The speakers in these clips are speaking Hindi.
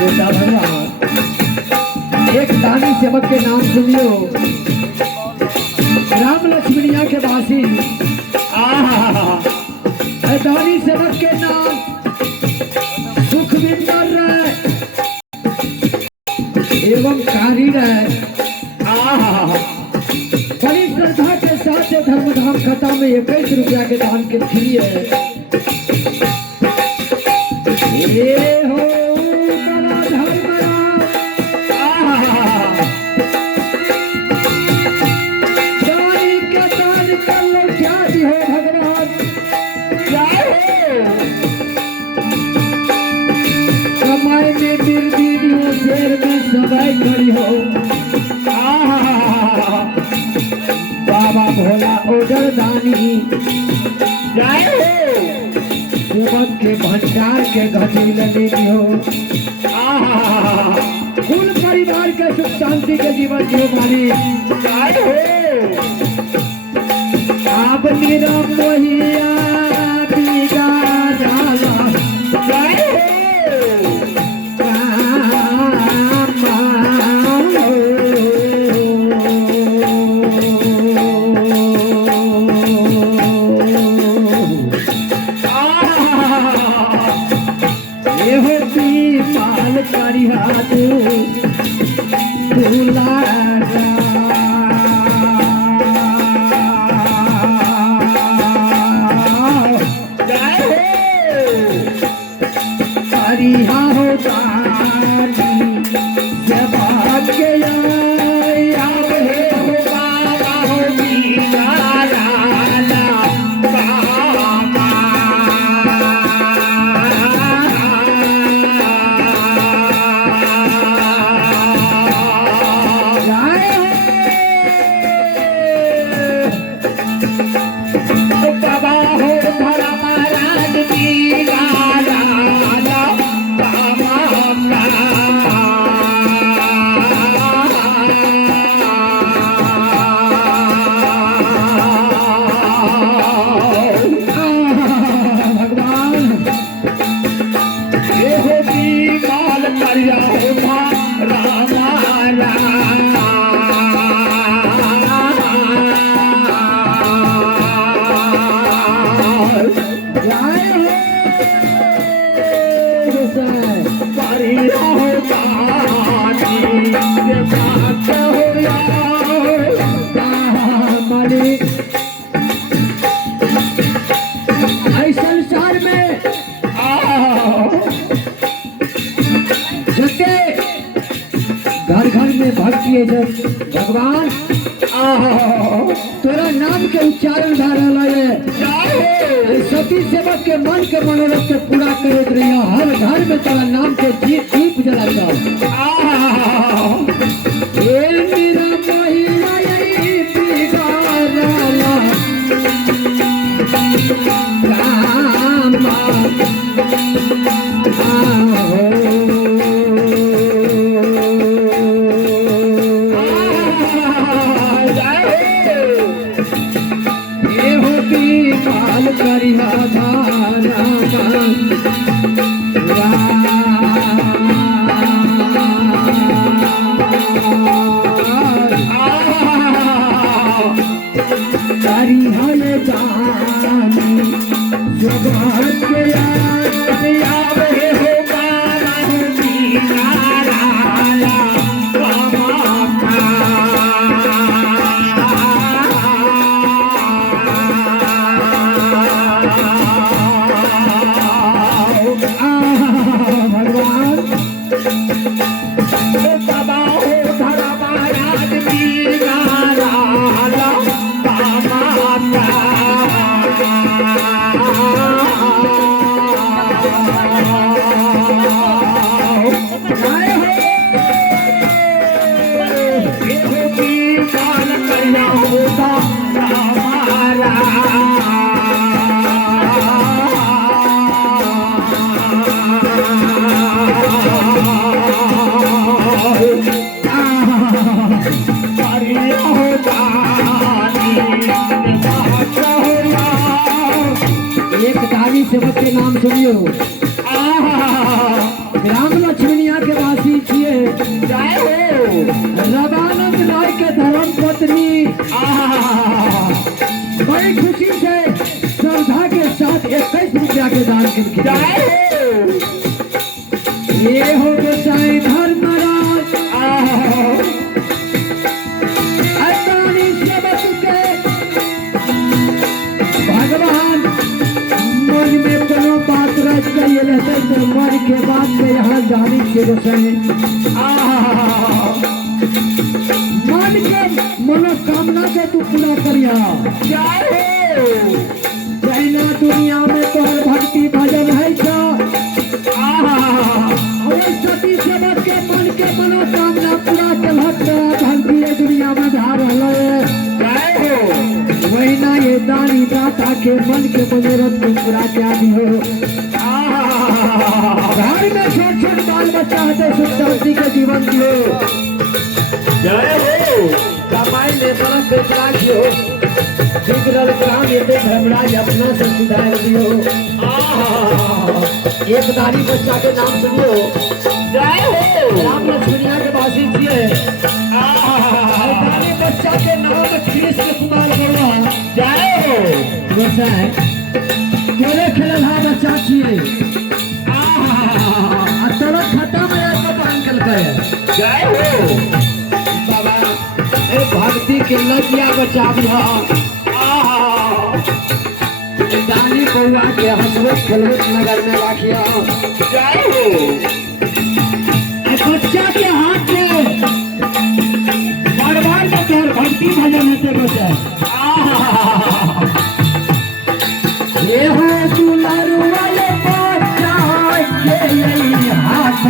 बेटा भगवान एक दानी सेवक के नाम सुनियो। राम लक्ष्मणिया के वासी दानी सेवक के नाम सुखविंदर एवं कारीर बड़ी श्रद्धा के साथ धर्मधाम खाता में 21 रुपया के दान के लिए ये हो बड़ा धर्मराज दानी के दान कर क्या हो भगवान क्या हो कमाई में बिरदी हो शेर में सबाई खड़ी हो बाबा भोला ओडर दानी जय हो सुमन के भंडार के घसील देनी हो कुल परिवार के सुख शांति के जीवन जियो मानी जय हो आप मेरा मोहिया बिगा डाला जय हो घर घर में भक्ति भगवान तोरा नाम के उच्चारण धारा है सती सेवक के मन के मनोरथ के पूरा करते रहिए हर घर में तोरा नाम के दीप जलाता सेवक के नाम सुनियो राम लक्ष्मणिया के के दान करके ये हो गोसाई धर्मराज अतानी सेवक के भगवान मन में कोनो बात रख गई रहते तो मन के बाद में यहाँ जानी से गोसाई मन के मनोकामना के तू पूरा करिया जैना दुनिया में तोहर भक्ति भजन है सती सेवक के मन के मनोकामना पूरा चलत भक्ति दुनिया में धा रहा है वही ना ये दानी दाता के मन के मनोरथ को पूरा क्या दियो घर में छोट छोट बाल बच्चा है सुख शांति के जीवन दियो जय हो कमाई ले बरस बेचरा दियो बिगड़ल ग्राम ये भ्रमराज अपना से सुधार दियो एक दानी बच्चा के नाम सुनियो जय हो राम लक्ष्मणिया के वासी जिए दानी बच्चा के नाम कृष्ण कुमार बरुआ जय हो गोसाई तेरे खेल हा बच्चा छिए तेरा खाता में एक पान कल के जय हो बाबा ए भक्ति के लगिया बचा दिया दानी बउआ के हसरत खलवत नगर में राखिया जय हो बच्चा के हाथ में बार बार का तोर भक्ति भजन होते बच्चा ये हो दुलारू वाले बच्चा के हाथ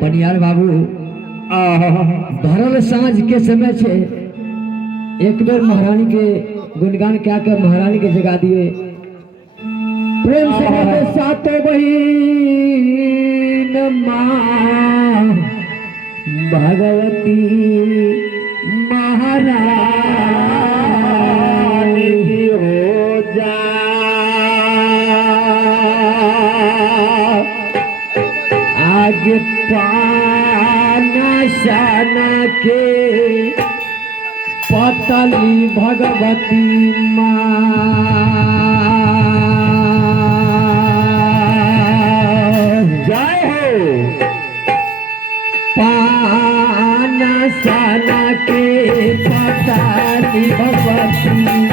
पनियार बाबू भरल सांझ के समय छे एक बेर महारानी के गुणगान क्या कर महारानी के जगा दिए प्रेम से बोले सातो बहिन माँ भगवती महारानी की हो जा आगे पाना शाना के पतली भगवती जय हो पाना शाना के पतली भगवती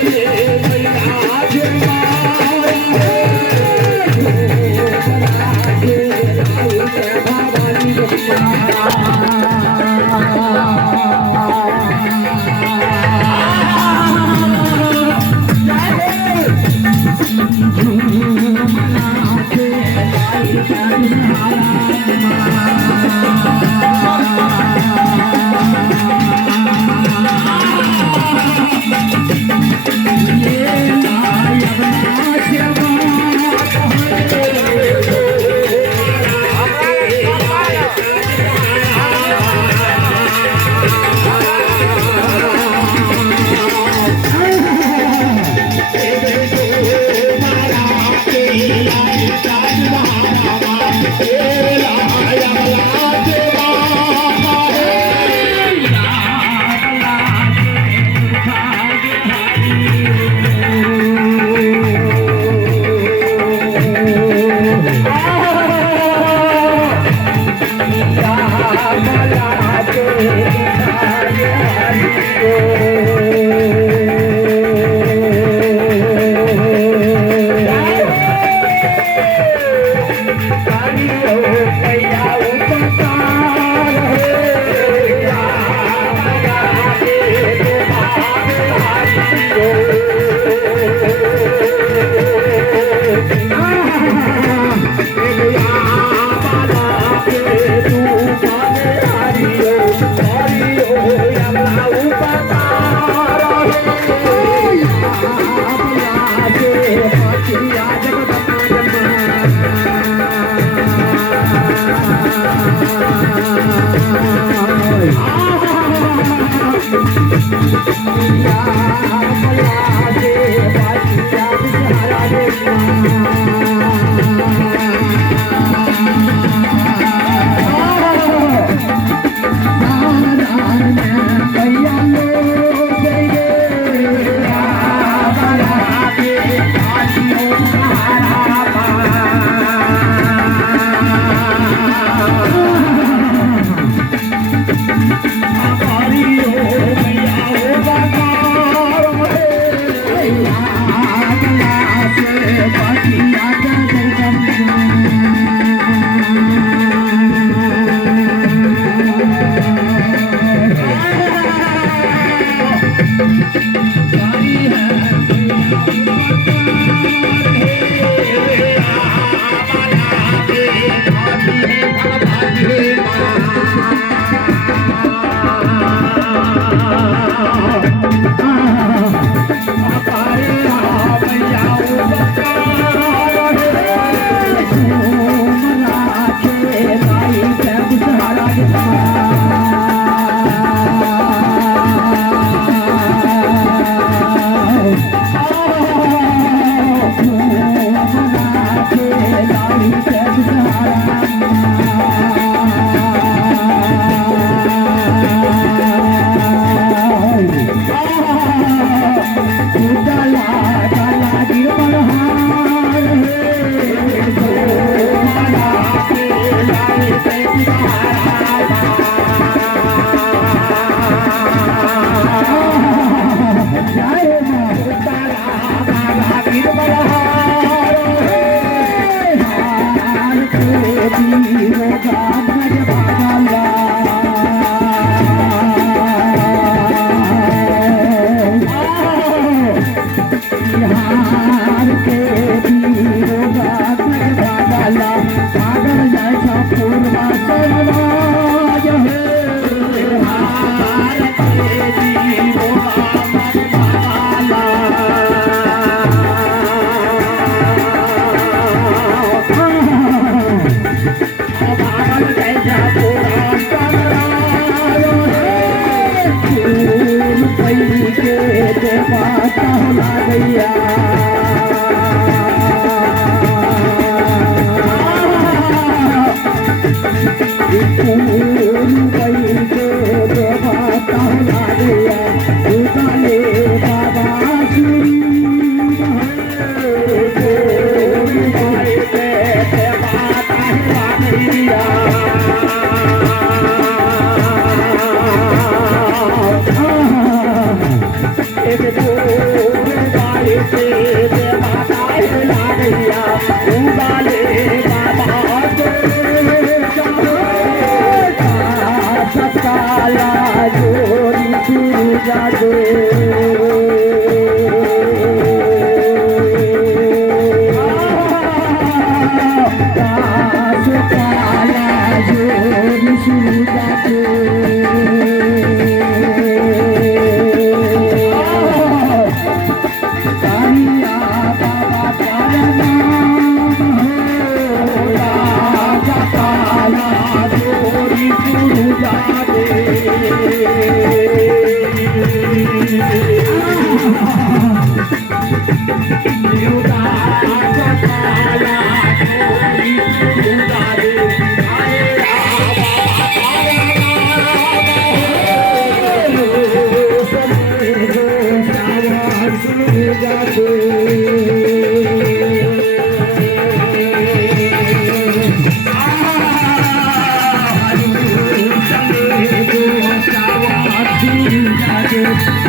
Yeah.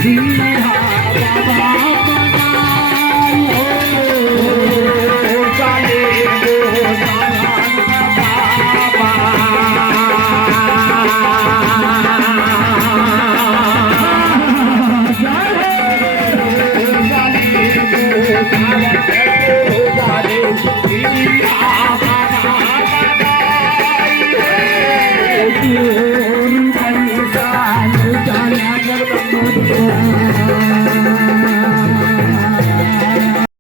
जी